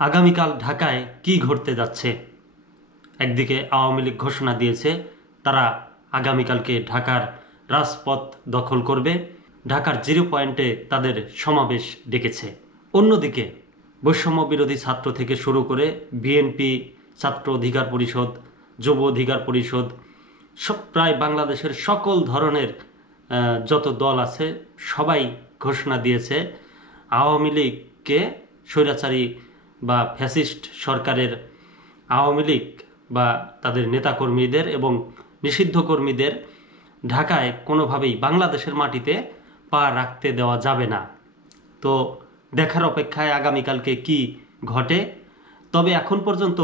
আগামীকাল ঢাকায় কি ঘটতে যাচ্ছে? একদিকে আওয়ামী লীগ ঘোষণা দিয়েছে তারা আগামীকালকে ঢাকার রাজপথ দখল করবে, ঢাকার 0 পয়েন্টে তাদের সমাবেশ ডেকেছে। অন্যদিকে বৈষম্য বিরোধী ছাত্র থেকে শুরু করে বিএনপি, ছাত্র অধিকার পরিষদ, যুব অধিকার পরিষদ, প্রায় বাংলাদেশের সকল ধরনের যত দল আছে সবাই ঘোষণা দিয়েছে আওয়ামী লীগকে, স্বৈরাচারী বা ফ্যাসিস্ট সরকারের আওয়ামী লীগ বা তাদের নেতাকর্মীদের এবং নিষিদ্ধ কর্মীদের ঢাকায় কোনোভাবেই বাংলাদেশের মাটিতে পা রাখতে দেওয়া যাবে না। তো দেখার অপেক্ষায় আগামীকালকে কি ঘটে। তবে এখন পর্যন্ত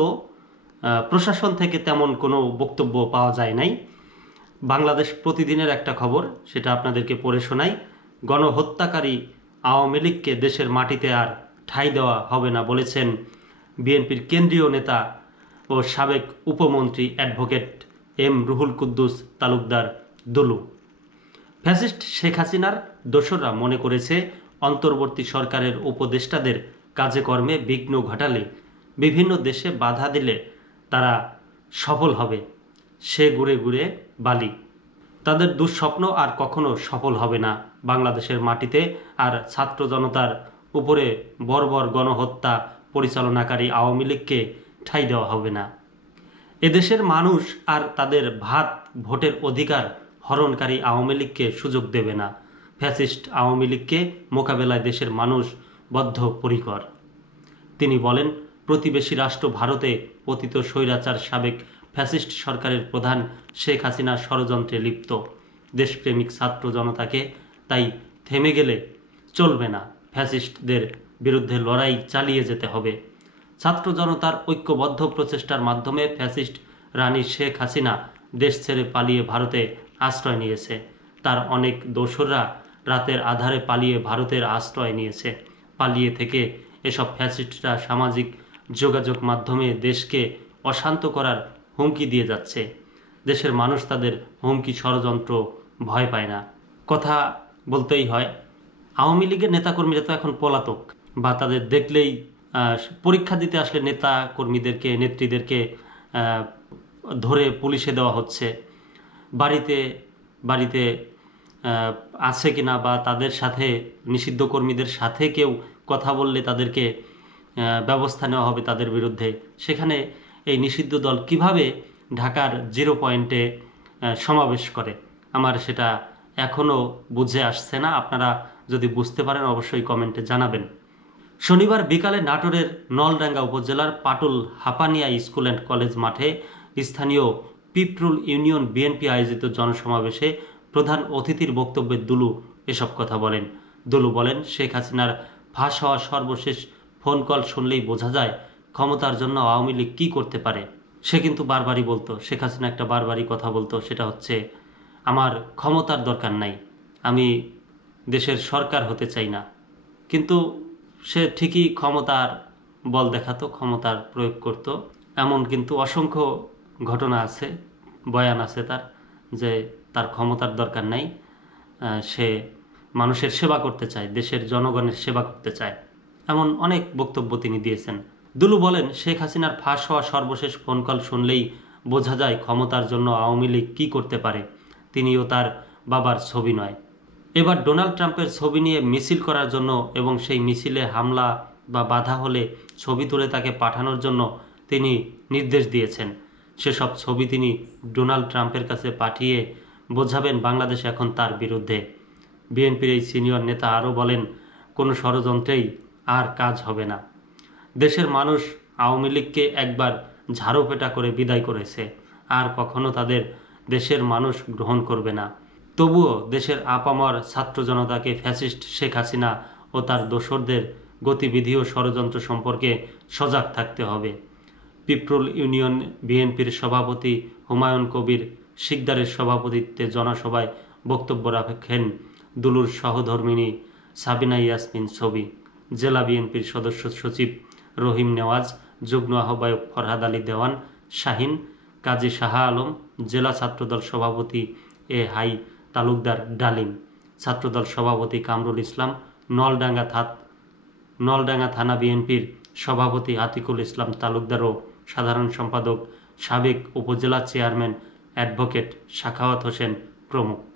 প্রশাসন থেকে তেমন কোনো বক্তব্য পাওয়া যায় নাই। বাংলাদেশ প্রতিদিনের একটা খবর, সেটা আপনাদেরকে পড়ে শোনাই। গণহত্যাকারী আওয়ামী লীগকে দেশের মাটিতে আর ঠাঁই দেওয়া হবে না বলেছেন বিএনপির কেন্দ্রীয় নেতা ও সাবেক উপমন্ত্রী advocate M Ruhul Quddus Talukdar Dulu. Fascist Sheikh হাসিনার দোসররা মনে করেছে অন্তর্বর্তী সরকারের উপদেষ্টাদের কাজে কর্মে বিঘ্ন ঘটালে, বিভিন্ন দেশে বাধা দিলে তারা সফল হবে। সে ঘুরে ঘুরে বালি। তাদের দুঃস্বপ্ন আর কখনো সফল হবে না। বাংলাদেশের মাটিতে আর ছাত্র জনতার উপরে বর্বর গণহত্যা পরিচালনাকারী আওয়ামী লীগকে ঠাঁই দেওয়া হবে না। এদেশের মানুষ আর তাদের ভোটের অধিকার হরণকারী আওয়ামী লীগকে সুযোগ দেবে না। ফ্যাসিস্ট আওয়ামী লীগকে মোকাবেলায় দেশের মানুষ বদ্ধপরিকর। তিনি বলেন, প্রতিবেশী রাষ্ট্র ভারতে পতিত স্বৈরাচার সাবেক ফ্যাসিস্ট সরকারের প্রধান শেখ হাসিনা ষড়যন্ত্রে লিপ্ত। দেশপ্রেমিক ছাত্র জনতাকে তাই থেমে গেলে চলবে না, ফ্যাসিস্টদের বিরুদ্ধে লড়াই চালিয়ে যেতে হবে। ছাত্র জনতার ঐক্যবদ্ধ প্রচেষ্টার মাধ্যমে ফ্যাসিস্ট রানী শেখ হাসিনা দেশ ছেড়ে পালিয়ে ভারতে আশ্রয় নিয়েছে। তার অনেক দোসররা রাতের আধারে পালিয়ে ভারতের আশ্রয় নিয়েছে। পালিয়ে থেকে এসব ফ্যাসিস্টরা সামাজিক যোগাযোগ মাধ্যমে দেশকে অশান্ত করার হুমকি দিয়ে যাচ্ছে। দেশের মানুষ তাদের হুমকি ষড়যন্ত্র ভয় পায় না। কথা বলতেই হয়, আওয়ামী লীগের নেতাকর্মীরা তো এখন পলাতক, বা তাদের দেখলেই পরীক্ষা দিতে আসলে নেতা কর্মীদেরকে, নেত্রীদেরকে ধরে পুলিশে দেওয়া হচ্ছে। বাড়িতে বাড়িতে আছে কিনা বা তাদের সাথে, নিষিদ্ধ কর্মীদের সাথে কেউ কথা বললে তাদেরকে ব্যবস্থা নেওয়া হবে তাদের বিরুদ্ধে। সেখানে এই নিষিদ্ধ দল কিভাবে ঢাকার 0 পয়েন্টে সমাবেশ করে, আমার সেটা এখনও বুঝে আসছে না। আপনারা যদি বুঝতে পারেন অবশ্যই কমেন্টে জানাবেন। শনিবার বিকালে নাটোরের নলডাঙ্গা উপজেলার Patul Hapania school and college মাঠে স্থানীয় পিপরুল ইউনিয়ন বিএনপি আয়োজিত জনসমাবেশে প্রধান অতিথির বক্তব্যে দুলু এসব কথা বলেন। দুলু বলেন, শেখ হাসিনার ফাঁস হওয়া সর্বশেষ ফোন কল শুনলেই বোঝা যায় ক্ষমতার জন্য আওয়ামী লীগ কী করতে পারে। সে কিন্তু বারবারই বলতো, শেখ হাসিনা একটা বারবারই কথা বলতো, সেটা হচ্ছে আমার ক্ষমতার দরকার নাই, আমি দেশের সরকার হতে চাই না। কিন্তু সে ঠিকই ক্ষমতার বল দেখাতো, ক্ষমতার প্রয়োগ করত। এমন কিন্তু অসংখ্য ঘটনা আছে, বয়ান আছে তার, যে তার ক্ষমতার দরকার নাই, সে মানুষের সেবা করতে চায়, দেশের জনগণের সেবা করতে চায়। এমন অনেক বক্তব্য তিনি দিয়েছেন। দুলু বলেন, শেখ হাসিনার ফাঁস হওয়া সর্বশেষ ফোন কল শুনলেই বোঝা যায় ক্ষমতার জন্য আওয়ামী লীগ কী করতে পারে। তিনিও তার বাবার ছবি নয়। এবার ডোনাল্ড ট্রাম্পের ছবি নিয়ে মিছিল করার জন্য এবং সেই মিছিলে হামলা বা বাধা হলে ছবি তুলে তাকে পাঠানোর জন্য তিনি নির্দেশ দিয়েছেন। সেসব ছবি তিনি ডোনাল্ড ট্রাম্পের কাছে পাঠিয়ে বোঝাবেন বাংলাদেশ এখন তার বিরুদ্ধে। বিএনপির এই সিনিয়র নেতা আরও বলেন, কোনো ষড়যন্ত্রেই আর কাজ হবে না। দেশের মানুষ আওয়ামী লীগকে একবার ঝাড়ুপেটা করে বিদায় করেছে, আর কখনো তাদের দেশের মানুষ গ্রহণ করবে না। তবুও দেশের আপামর ছাত্র জনতাকে ফ্যাসিস্ট শেখ হাসিনা ও তার দোসরদের গতিবিধি ও ষড়যন্ত্র সম্পর্কে সজাগ থাকতে হবে। পিপরুল ইউনিয়ন বিএনপির সভাপতি হুমায়ুন কবির শিকদারের সভাপতিত্বে জনসভায় বক্তব্য রাখেন দুলুর সহধর্মিণী সাবিনা ইয়াসমিন ছবি, জেলা বিএনপির সদস্য সচিব রহিম নেওয়াজ, যুগ্ম আহ্বায়ক ফরহাদ আলী দেওয়ান শাহিন, কাজী শাহ আলম, জেলা ছাত্রদল সভাপতি এ হাই তালুকদার ডালিম, ছাত্রদল সভাপতি কামরুল ইসলাম, নলডাঙ্গা থানা বিএনপির সভাপতি আতিকুল ইসলাম তালুকদার ও সাধারণ সম্পাদক সাবেক উপজেলা চেয়ারম্যান অ্যাডভোকেট সাখাওয়াত হোসেন প্রমুখ।